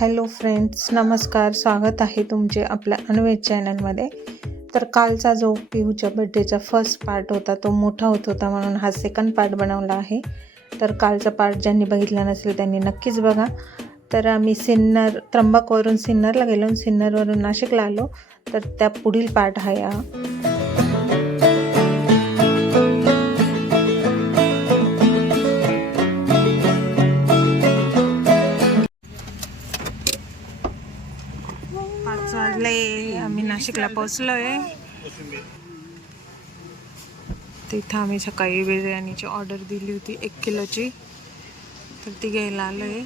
Hello friends नमस्कार स्वागत आहे तुमचे आपल्या अनवेज चॅनलमध्ये. तर कालचा जो पिहूच्या बड्डेचा फर्स्ट पार्ट होता तो मोठा होत होता म्हणून हा सेकंड पार्ट बनवला आहे. तर कालचा पार्ट ज्यांनी बघितला नसेल त्यांनी नक्कीच बघा. तर आम्ही सिन्नर त्र्यंबकवरून सिन्नरला गेलो सिन्नरवरून नाशिकला आलो. तर त्या पुढील पार्ट हा नाशिकला पोचलोय तिथं आम्ही सकाळी बिर्याणीची ऑर्डर दिली होती एक किलोची. तर ती घ्यायला आलोय.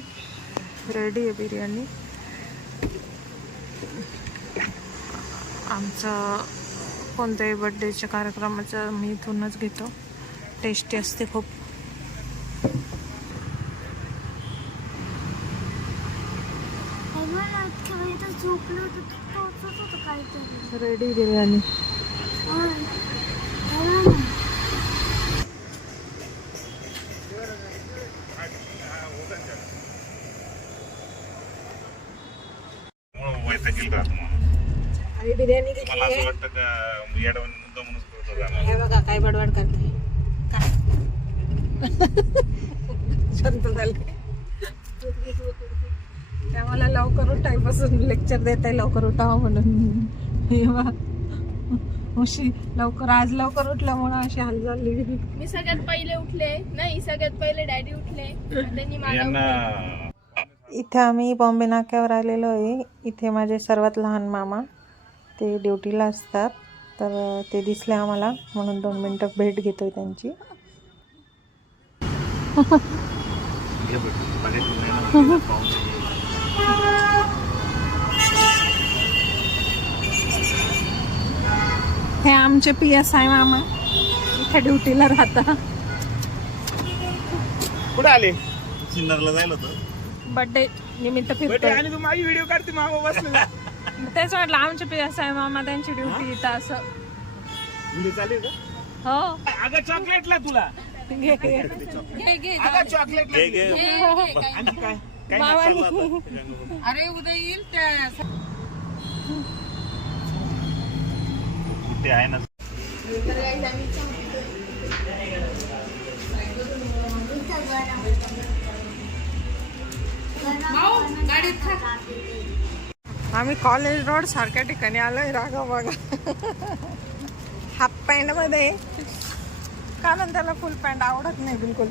रेडी आहे बिर्याणी. आमचं कोणत्याही बड्डेच्या कार्यक्रमाचं मी इथूनच घेतो. टेस्टी असते खूप मला अख्ख्या वेळी तर झोपलं होतं तर टोचत होतं काहीतरी रेडी बिर्याणी बिर्याणी मला असं वाटतं का येडवण मुद्दामूनच करतो जाणार. हे बघा काय बडबड करते. शांत झाले. त्या मला लवकर उठायपासून लेक्चर देत आहे लवकर उठावं म्हणून. हे बघा. उशी लवकर आज लवकर उठल्यामुळे अशी हाल झाली. मी सगळ्यात पहिले उठले. नाही सगळ्यात पहिले डॅडी उठले. त्यांनी मला इथे आम्ही बॉम्बे नाक्यावर आलेलो आहे. इथे माझे सर्वात लहान मामा ते ड्युटीला असतात. तर ते दिसले आम्हाला. म्हणून दोन मिनटं भेट घेतोय त्यांची. हे आमचे पी एस आय मामा इथे ड्युटीला राहता कुठे आले? सिन्नरला जायला होतं. बर्थडे निमित्त फिरतोय. आणि तू माझी व्हिडिओ काढते मामा बसलेला तेच म्हटलं आमचे पी एस आय मामा त्यांची ड्युटी इथं असं. व्हिडिओ चालू आहे हो. अगं चॉकलेटला तुला. घे, घे. अगं चॉकलेटला घे, घे. आणखी काय? आता. अरे उद्या येईल त्या ते आहे ना? आम्ही कॉलेज रोड सारख्या ठिकाणी आलोय रागा बघा हाफ पॅन्टमध्ये. कारण त्याला फुल पॅन्ट आवडत नाही बिलकुल.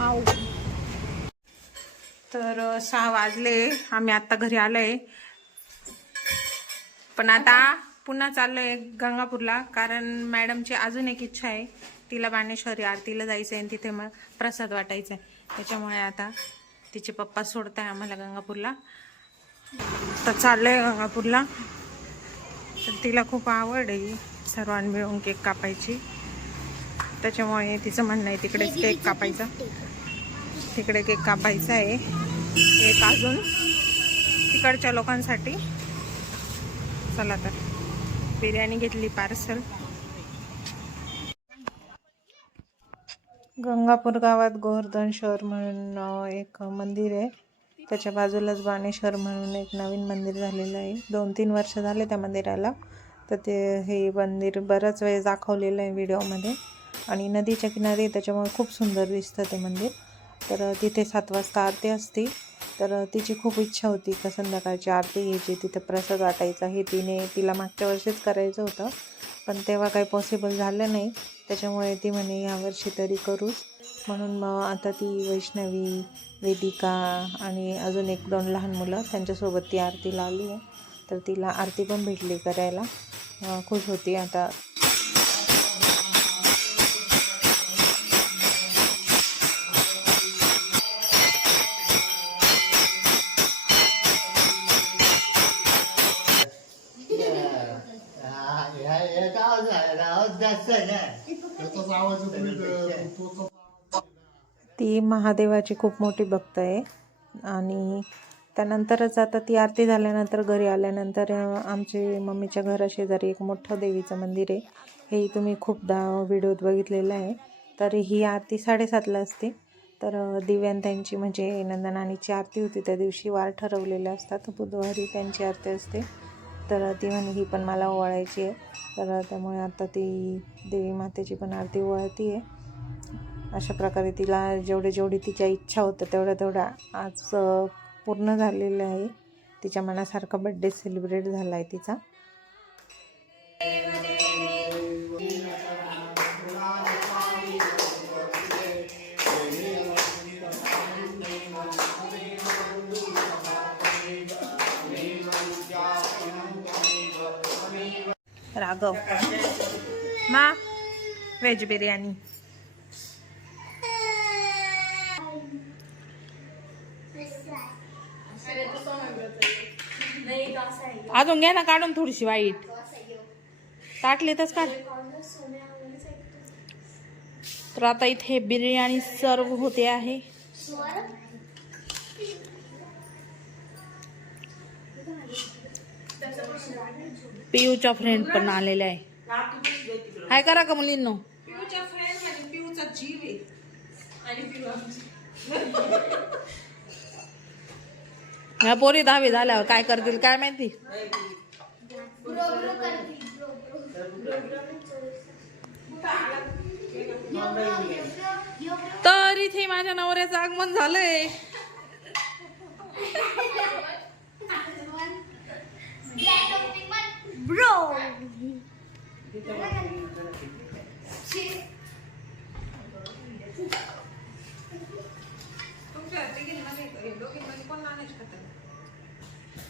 आऊ तर सहा वाजले. आम्ही आता घरी आलोय. पण आता पुन्हा चाललोय गंगापूरला कारण मॅडमची अजून एक इच्छा आहे. तिला बाणेश्वरी आरतीला जायचं आहे आणि तिथे मग प्रसाद वाटायचा आहे त्याच्यामुळे आता तिचे पप्पा सोडत आहे आम्हाला गंगापूरला. तर चाललोय गंगापूरला. तर तिला खूप आवड आहे सर्वांनी मिळून केक कापायची. त्याच्यामुळे तिचं म्हणणं आहे तिकडेच केक कापायचा. तिकडे केक कापायचा आहे. एक अजून. तिकडच्या लोकांसाठी. चला तर. बिर्याणी घेतली पार्सल गंगापूर गावात गोवर्धन शहर म्हणून एक मंदिर आहे. त्याच्या बाजूलाच बाणेश्वर म्हणून एक नवीन मंदिर झालेलं आहे. दोन तीन वर्ष झाले त्या मंदिराला. तर ते हे मंदिर बराच वेळ दाखवलेलं आहे व्हिडिओमध्ये आणि नदीच्या किनारी त्याच्यामुळे खूप सुंदर दिसतं ते मंदिर. तर तिथे सात वाजता आरती असते. तर तिची खूप इच्छा होती का संध्याकाळची आरती घ्यायची तिथं प्रसाद वाटायचा हे तिने तिला मागच्या वर्षीच करायचं होतं. पण तेव्हा काही पॉसिबल झालं नाही. त्याच्यामुळे ती म्हणे यावर्षी तरी करूच. म्हणून मग आता ती वैष्णवी वेदिका आणि अजून एक दोन लहान मुलं त्यांच्यासोबत ती आरतीला आली आहे. तर तिला आरती पण भेटली करायला. खुश होती आता. ही महादेवाची खूप मोठी भक्त आहे. आणि त्यानंतरच आता ती आरती झाल्यानंतर घरी आल्यानंतर आमचे मम्मीच्या घराशेजारी एक मोठं देवीचं मंदिर आहे. हेही तुम्ही खूपदा व्हिडिओत बघितलेलं आहे. तर ही आरती साडेसातला असते. तर अ, दिव्यान त्यांची म्हणजे नंदनानीची आरती होती. त्या दिवशी वार ठरवलेले असतात. बुधवारी त्यांची आरती असते. तर ती म्हणे ही पण मला ओवाळायची आहे. तर त्यामुळे आता ती देवी मातेची पण आरती ओवाळती आहे अशा प्रकारे तिला जेवढे जेवढी तिच्या इच्छा होतं तेवढ्या तेवढ्या आज पूर्ण झालेलं आहे. तिच्या मनासारखा बड्डे सेलिब्रेट झाला आहे तिचा. राघव. मा व्हेज बिर्याणी. अजून घ्या ना काढून थोडीशी वाईट. टाकली तच काढ. तर आता इथे बिर्याणी सर्व होते आहे. पियूच्या फ्रेंड पण आलेल्या आहे. हाय करा का मुलींनो? ह्या पोरी दहावी झाल्यावर काय करतील काय माहिती? तर इथे माझ्या नवऱ्याचं आगमन झालंय.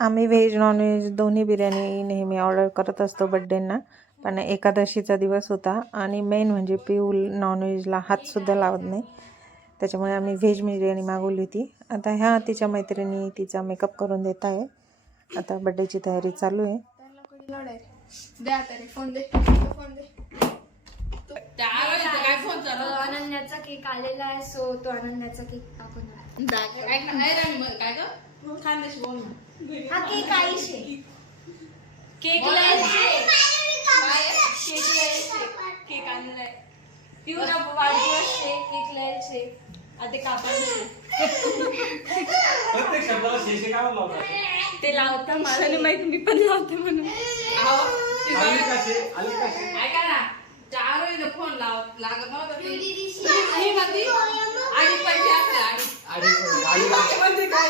आम्ही व्हेज नॉनव्हेज दोन्ही बिर्याणी नेहमी ऑर्डर करत असतो बड्डेंना पण एकादशीचा दिवस होता आणि मेन म्हणजे पिऊ नॉनव्हेजला हातसुद्धा लावत नाही. त्याच्यामुळे आम्ही व्हेज बिर्याणी मागवली होती. आता ह्या तिच्या मैत्रिणी तिचा मेकअप करून देत आहे. आता बड्डेची तयारी चालू आहे. तरी फोन अनन्याचा केक आलेला आहे सो तो अनन्याचा केक टाकून काय ग? खानदेशी बोल ना. हा केक आईशे केक केक आणलाय वाढदिवसचे केक लायचे आता कापायचे प्रत्येक शब्दाला शेषे का लावतात ते लावता मला नाही माहीत मी पण लावते म्हणून ऐका ना. चार वेळेला फोन लाव लागत नव्हता ते. ही म्हणती, आणि पैसे असते आणि आली आली म्हणजे काय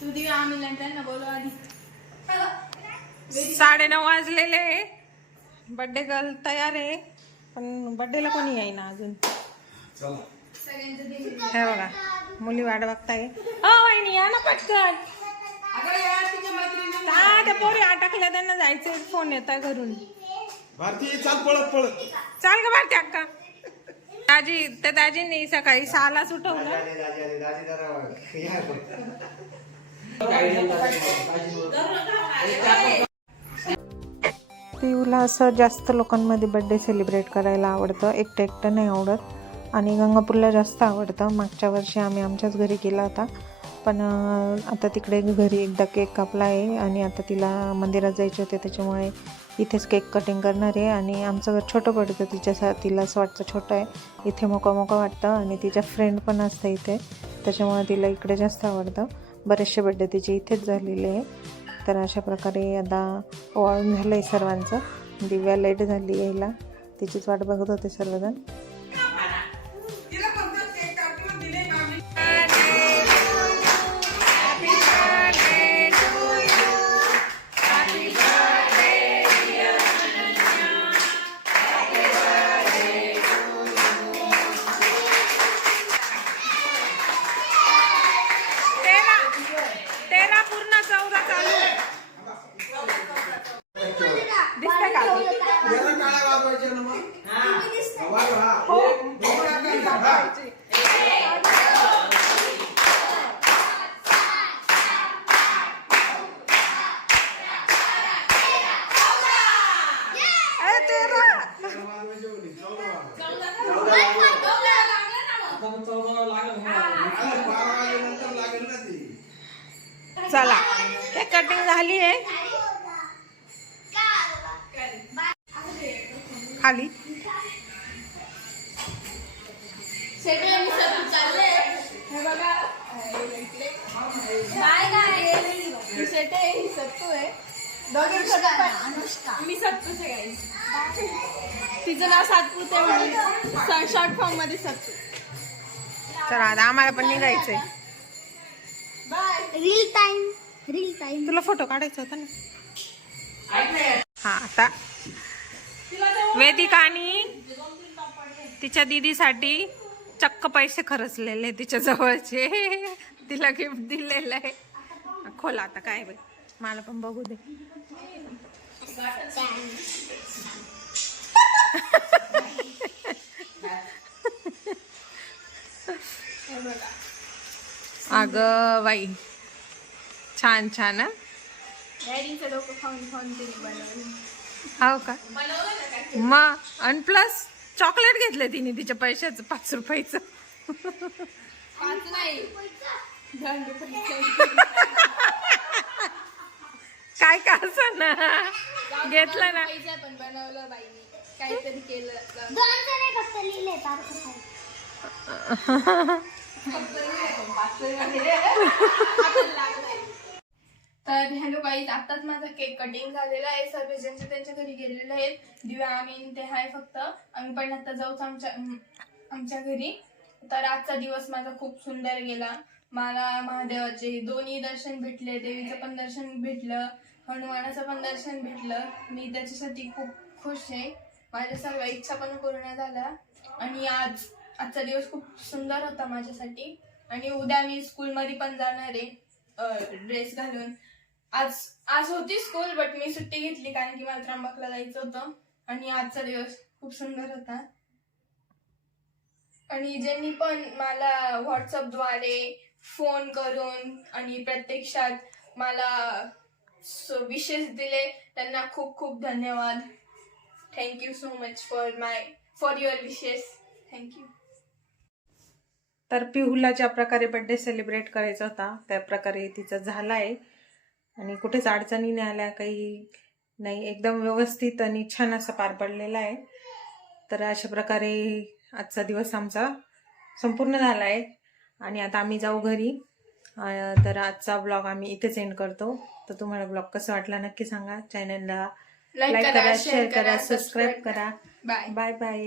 तू दिव्या आम्ही त्यांना बोलू आधी. साडेनऊ वाजलेले बड्डे गर्ल तयार आहे. पण बड्डेला कोणी येईना अजून. हे बघा मुली वाट बघताय. हो वहिनी या ना पटकन. पोरी अटकल्या त्यांना जायचंय फोन येत आहे घरून. भारती चाल पळत पळत. चाल का भारती अक्का. दाजी त्या दाजींनी सकाळी सहाला सुटवलं पिऊला असं जास्त लोकांमध्ये बड्डे सेलिब्रेट करायला आवडतं. एकटं एकटं नाही आवडत. आणि गंगापूरला जास्त आवडतं. मागच्या वर्षी आम्ही आमच्याच घरी केला होता. पण आता तिकडे घरी एकदा केक कापला आहे आणि आता तिला मंदिरात जायचे होते त्याच्यामुळे इथेच केक कटिंग करणार आहे. आणि आमचं घर छोटं पडतं तिच्यासा तिला असं वाटतं छोटं आहे. इथे मोकळं मोकळं वाटतं आणि तिच्या फ्रेंड पण असतं इथे. त्याच्यामुळे तिला इकडे जास्त आवडतं. बरेचसे बड्डे तिचे इथेच झालेले आहे. तर अशा प्रकारे आता ओवाळून झालं आहे सर्वांचं. दिव्या लेट झाली यायला तिचीच वाट बघत होते सर्वजण. चालू आहे दिसतं का चला. केक कटिंग झाली आहे खाली शेटे आम्ही सगळे चालले हे बघा हे भेटले. नाही नाही ही शेटे ही सत्तू आहे दोघे सगळं मी सत्तूच आहे. तिचं नाव सातपूत आहे शॉर्ट फॉर्ममध्ये सत्तू. चला आता आम्हाला पण निघायचंय. रील टाइम रील टाइम तुला फोटो काढायचा होता ना? हा आता. वेदिकानी तिच्या दीदीसाठी चक्क पैसे खर्चलेले तिच्या जवळचे. तिला गिफ्ट दिलेलं आहे. खोला आता काय बाई. मला पण बघू दे. अगं बाई. छान छान डॅडीचं डोकं खाऊन खाऊन तिने बनवलं. हो का? मग आणि प्लस चॉकलेट घेतलं तिने तिच्या पैशाचं पाच रुपयाचं. काय का असं ना? घेतलं ना. बनवलं काहीतरी केलं तर. हॅलो गाईज आताच माझा केक कटिंग झालेला आहे. सर्वजणचे त्यांच्या घरी गेलेले आहेत. दिव्या आम्ही ते आहे फक्त. आम्ही पण आता जाऊच आमच्या आमच्या घरी. तर आजचा दिवस माझा खूप सुंदर गेला. मला महादेवाचे दोन्ही दर्शन भेटले देवीचं पण दर्शन भेटलं हनुमानाचं पण दर्शन भेटलं. मी त्याच्यासाठी खूप खुश आहे. माझ्या सर्व इच्छा पण पूर्ण झाल्या. आणि आज आजचा दिवस खूप सुंदर होता माझ्यासाठी. आणि उद्या मी स्कूलमध्ये पण जाणार आहे ड्रेस घालून. आज आज होती स्कूल बट मी सुट्टी घेतली कारण की मला त्र्यंबकला जायचं होतं. आणि आजचा दिवस खूप सुंदर होता. आणि ज्यांनी पण मला व्हॉट्सअपद्वारे फोन करून आणि प्रत्यक्षात मला विशेष दिले त्यांना खूप खूप धन्यवाद. Thank you so much for my for your wishes thank you तर पिहुला ज्या प्रकारे बर्थडे सेलिब्रेट करायचा होता त्या प्रकारे तिचा झाला आहे आणि कुठेच अडचणी नाही आल्या काही नाही. एकदम व्यवस्थित आणि छान असा पार पडलेला आहे. तर अशा प्रकारे आजचा दिवस आमचा संपूर्ण झाला आहे. आणि आता आम्ही जाऊ घरी. तर आजचा ब्लॉग आम्ही इथेच एंड करतो. तर तुम्हाला ब्लॉग कसं वाटला नक्की सांगा. चॅनलला लाईक करा शेअर करा सबस्क्राईब करा. Bye bye bye